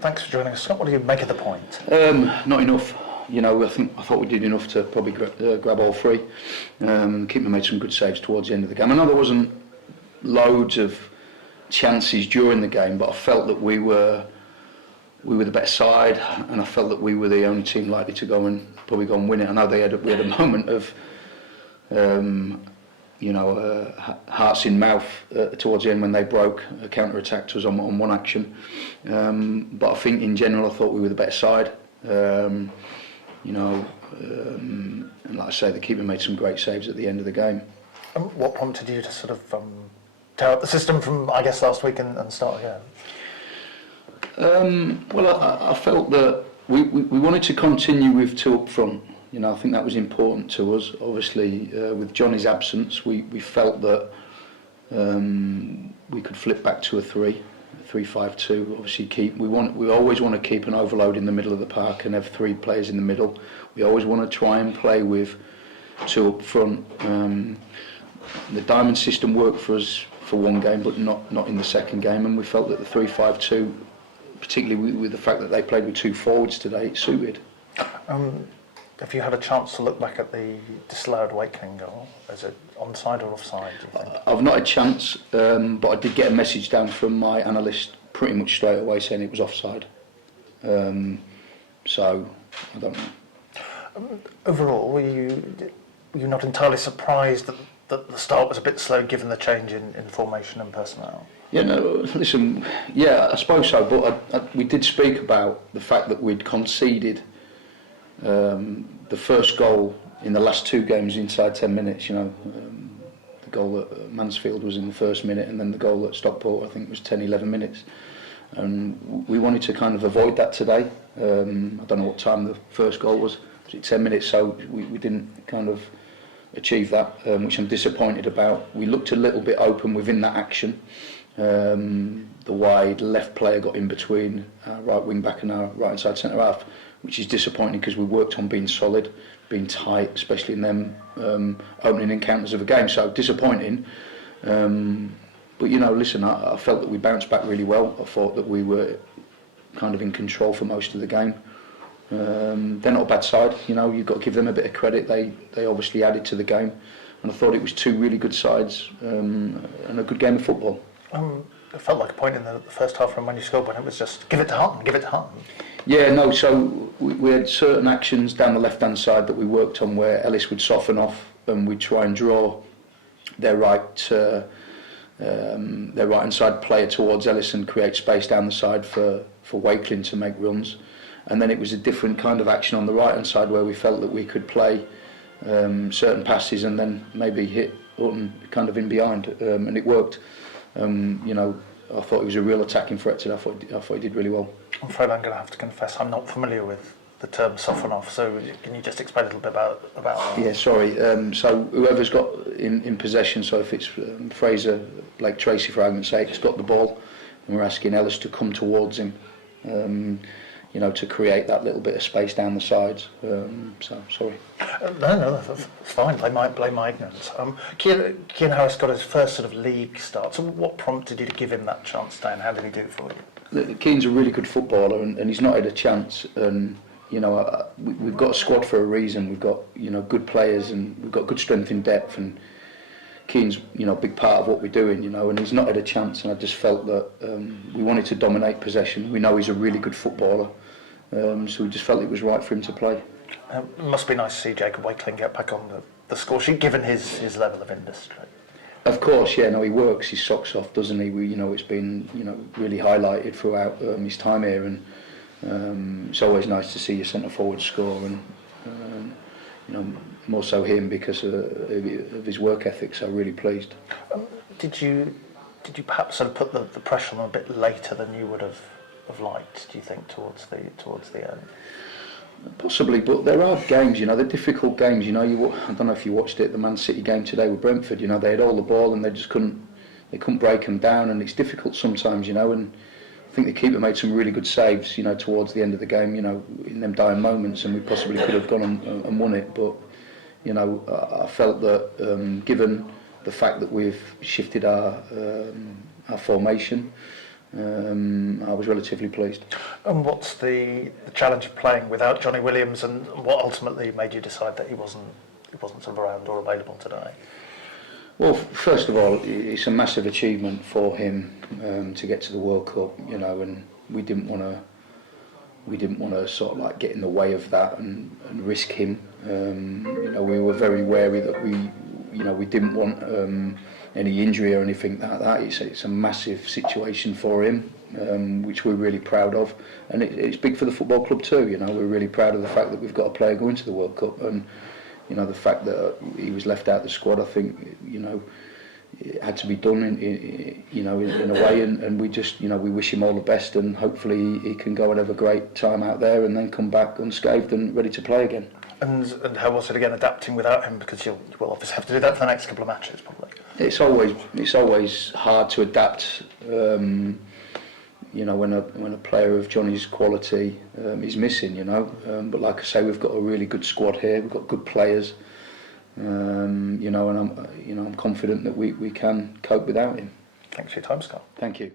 Thanks for joining us, Scott. What do you make of the point? Not enough. I thought we did enough to probably grab all three. Keeper made some good saves towards the end of the game. I know there wasn't loads of chances during the game, but I felt that we were the better side, and I felt that we were the only team likely to probably go and win it. I know we had a moment of hearts in mouth towards the end when they broke a counter-attack to us on one action. But I think in general I thought we were the better side. And like I say, the keeper made some great saves at the end of the game. What prompted you to sort of tear up the system from, I guess, last week and start again? I felt that we wanted to continue with two up front. I think that was important to us. Obviously, with Johnny's absence, we felt that we could flip back to a 3-5-2. Obviously, we always want to keep an overload in the middle of the park and have three players in the middle. We always want to try and play with two up front. The diamond system worked for us for one game, but not in the second game. And we felt that the 3-5-2, particularly with the fact that they played with two forwards today, it suited. Have you had a chance to look back at the disallowed Wakeling goal? Is it onside or offside, do you think? I've not had a chance, but I did get a message down from my analyst pretty much straight away saying it was offside. So, I don't know. Overall, were you not entirely surprised that the start was a bit slow given the change in formation and personnel? Yeah, no, listen, I suppose so, but we did speak about the fact that we'd conceded the first goal in the last two games inside 10 minutes. The goal at Mansfield was in the first minute, and then the goal at Stockport I think was 10-11 minutes, and we wanted to kind of avoid that today. I don't know what time the first goal was it 10 minutes, so we didn't kind of achieve that, which I'm disappointed about. We looked a little bit open within that action. The wide left player got in between our right wing back and our right hand side centre half, which is disappointing because we worked on being solid, being tight, especially in them opening encounters of a game. So disappointing. But listen, I felt that we bounced back really well. I thought that we were kind of in control for most of the game. They're not a bad side, you've got to give them a bit of credit. They obviously added to the game, and I thought it was two really good sides and a good game of football. It felt like a point in the first half from when you scored when it was just give it to Hunt. Yeah, no, so we had certain actions down the left-hand side that we worked on where Ellis would soften off and we'd try and draw their right-hand side player towards Ellis and create space down the side for Wakeling to make runs. And then it was a different kind of action on the right-hand side where we felt that we could play certain passes and then maybe hit Hutton kind of in behind, and it worked. I thought he was a real attacking threat today. I thought he did really well. I'm afraid I'm going to have to confess I'm not familiar with the term soften off, so can you just explain a little bit about that? Yeah, sorry. So whoever's got in possession, so if it's Fraser, like Tracy for argument's sake, has got the ball, and we're asking Ellis to come towards him, to create that little bit of space down the sides. So sorry. No, that's fine. Blame my ignorance. Keane Harris got his first sort of league start. So what prompted you to give him that chance today, and how did he do it for you? Keane's a really good footballer, and he's not had a chance. And we've got a squad for a reason. We've got good players, and we've got good strength in depth. And Keane's a big part of what we're doing. And he's not had a chance. And I just felt that we wanted to dominate possession. We know he's a really good footballer, so we just felt it was right for him to play. It must be nice to see Jacob Wakeling get back on the score sheet, given his level of industry. Of course, yeah. No, he works his socks off, doesn't he? It's been really highlighted throughout his time here, and it's always nice to see your centre forward score, and more so him because of his work ethic. So really pleased. Did you perhaps sort of put the pressure on a bit later than you would have liked? Do you think towards the end? Possibly, but there are games, they're difficult games. I don't know if you watched it, the Man City game today with Brentford. They had all the ball and they just couldn't break them down, and it's difficult sometimes. And I think the keeper made some really good saves, towards the end of the game. In them dying moments, and we possibly could have gone and won it. But I felt that given the fact that we've shifted our formation, I was relatively pleased. And what's the challenge of playing without Johnny Williams, and what ultimately made you decide that he wasn't sort of around or available today? Well, first of all, it's a massive achievement for him to get to the World Cup, you know, and we didn't want to sort of like get in the way of that and risk him. You know, we were very wary that we didn't want any injury or anything like that. It's a massive situation for him, which we're really proud of, and it's big for the football club too. You know, we're really proud of the fact that we've got a player going to the World Cup, and you know, the fact that he was left out of the squad, I think, you know, it had to be done in a way, and we just, you know, we wish him all the best, and hopefully he can go and have a great time out there and then come back unscathed and ready to play again. And how was it again adapting without him? Because you will obviously have to do that for the next couple of matches, probably. It's always hard to adapt. You know, when a player of Johnny's quality is missing, you know. But like I say, we've got a really good squad here. We've got good players. You know, and I'm confident that we can cope without him. Thanks for your time, Scott. Thank you.